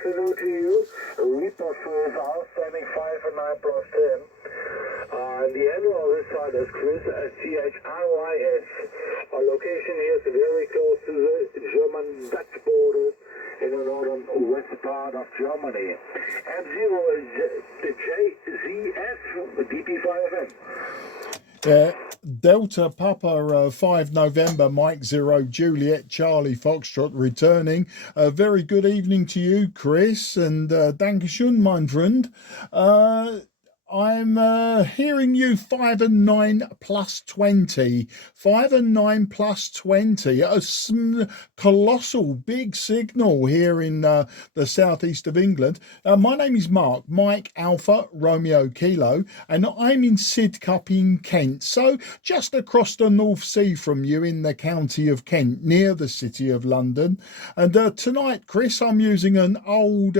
afternoon to you. Report for is outstanding 5 and 9 plus 10. And the end on this side is Chris CHRYS. Our location here is very close to the German-Dutch border in the northern west part of Germany. M0 is the JZF DP5M. Delta Papa 5 November Mike 0 Juliet Charlie Foxtrot returning. Very good evening to you, Chris, and Dankeschön, mein Freund. I'm hearing you 5 and 9 plus 20. 5 and 9 plus 20. A colossal big signal here in the southeast of England. My name is Mark, Mike Alpha Romeo Kilo, and I'm in Sidcup in Kent. So just across the North Sea from you in the county of Kent, near the city of London. And tonight, Chris, I'm using an old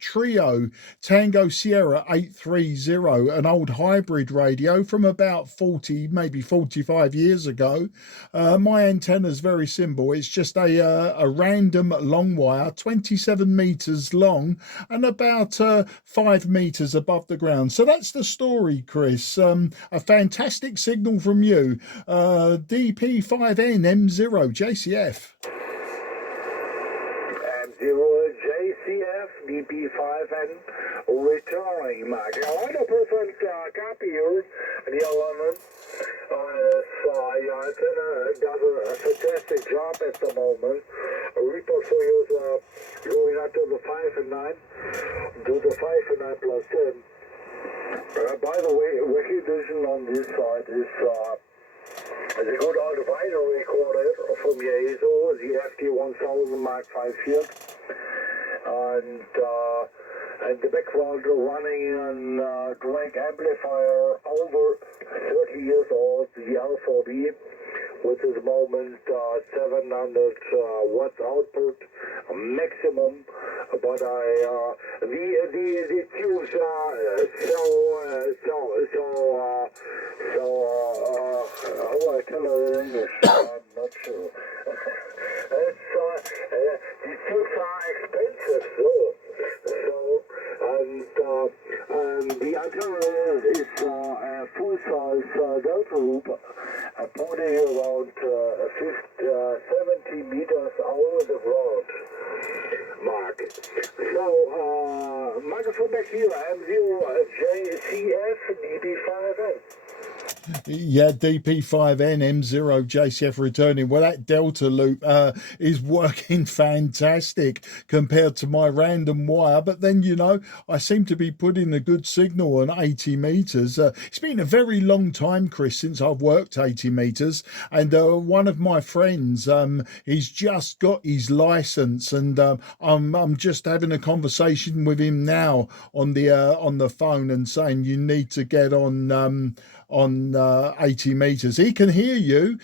Trio Tango Sierra 830. An old hybrid radio from about 40, maybe 45 years ago. My antenna is very simple. It's just a random long wire, 27 meters long and about 5 meters above the ground. So that's the story, Chris. A fantastic signal from you. DP5N M0 JCF. M0 JCF DP5N returning, Mark. 100% copy here near London. Your antenna does a fantastic job at the moment. A report for you is going up to the 5 and 9, to the 5 and 9 plus 10. By the way, recognition on this side is a good old vinyl recorder from Yaeso, the FT1000 Mark V field. And the background running an drag amplifier over 30 years old, the L4B, with this moment 700 watts output maximum. But the tubes are how do I tell it in English? I'm not sure. The tubes are expensive, and the antenna is a full-size delta loop, pointing around 70 meters over the ground, Mark. So, microphone back here, M0 JCF DP5N. Yeah, DP5N M0 JCF returning. Well, that delta loop is working fantastic compared to my random wire. But then, you know, I seem to be putting a good signal on 80 meters. It's been a very long time, Chris, since I've worked 80 meters. And one of my friends, he's just got his license, and I'm just having a conversation with him now on the phone and saying you need to get on 80 meters. He can hear you,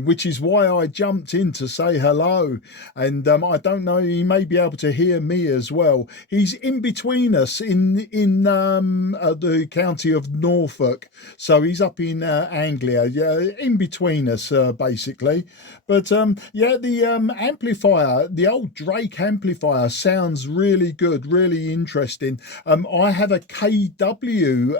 which is why I jumped in to say hello. And I don't know, he may be able to hear me as well. He's in between us in the county of Norfolk, so he's up in Anglia, in between us basically. But yeah, the amplifier, the old Drake amplifier, sounds really good, really interesting. I have a KW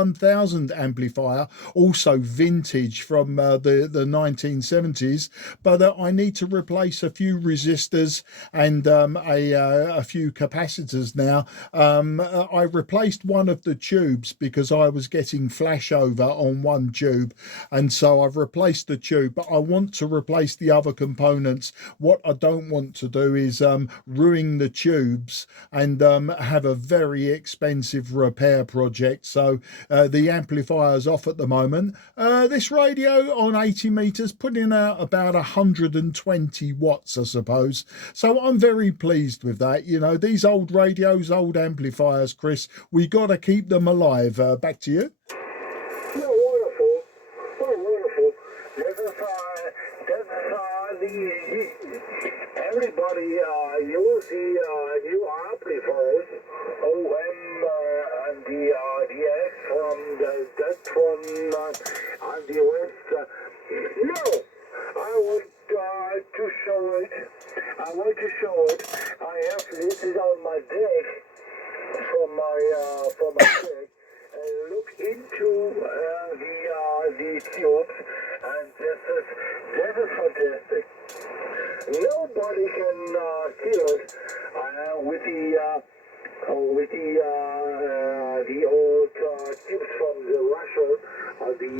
1000 amplifier, also vintage from the 1970s, but I need to replace a few resistors and a few capacitors now. I replaced one of the tubes because I was getting flashover on one tube, and so I've replaced the tube, but I want to replace the other components. What I don't want to do is ruin the tubes and have a very expensive repair project. So the amplifier's off at the moment. This radio on 80 meters putting out about 120 watts, I suppose. So I'm very pleased with that. You know, these old radios, old amplifiers, Chris, we got to keep them alive. Back to you. Yeah, wonderful. Oh, wonderful. Everybody use the new amplifiers, OM and the DX from that one and the West. No, I want to show it I want to show it. I have this is on my deck from my deck. Look into the tubes, and this is fantastic. Nobody can kill it with the old tubes from the Russia, the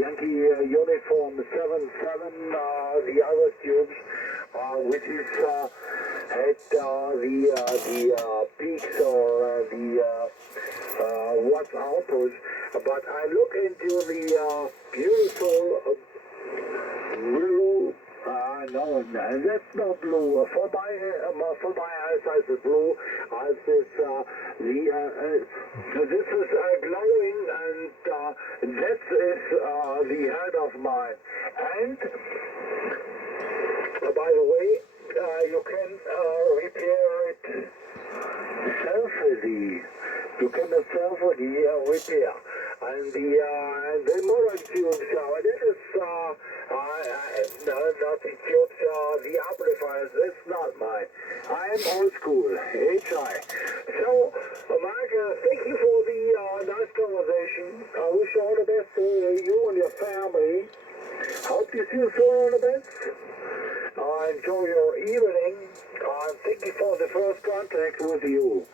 Yankee uniform 7-7, the other tubes, which is had the peaks or the what's outputs. But I look into the beautiful blue. No, that's not blue. For my eyesight, the blue. This is glowing, and that is the head of mine. And by the way, you can repair it selfie. You can selfie repair. And the modern tubes, this is not the tubes, the amplifiers, that's not mine. I am old school, HI. So, Mark, thank you for the nice conversation. I wish all the best to you and your family. Hope you see you soon on the beds. Enjoy your evening. Thank you for the first contact with you.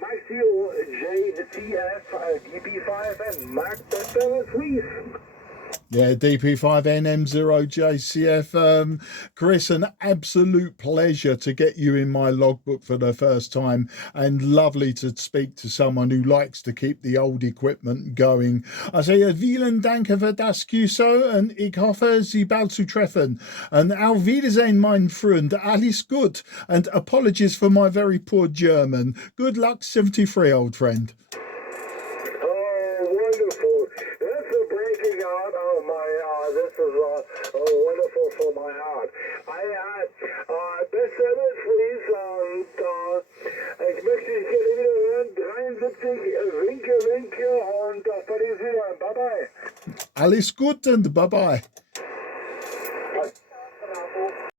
Maxio JCF DP5 and Mark Swiss. Yeah, DP5NM0JCF. Chris, an absolute pleasure to get you in my logbook for the first time, and lovely to speak to someone who likes to keep the old equipment going. I say, vielen Dank für das Küso, und ich hoffe, Sie bald zu treffen. And auf Wiedersehen, mein Freund. Alles gut. And apologies for my very poor German. Good luck, 73, old friend. This is wonderful for my heart. Bestseller, please, und ich möchte dich gerne wieder hören. 73, winke, winke, und verlies wieder. Bye-bye. Alles gut und bye-bye.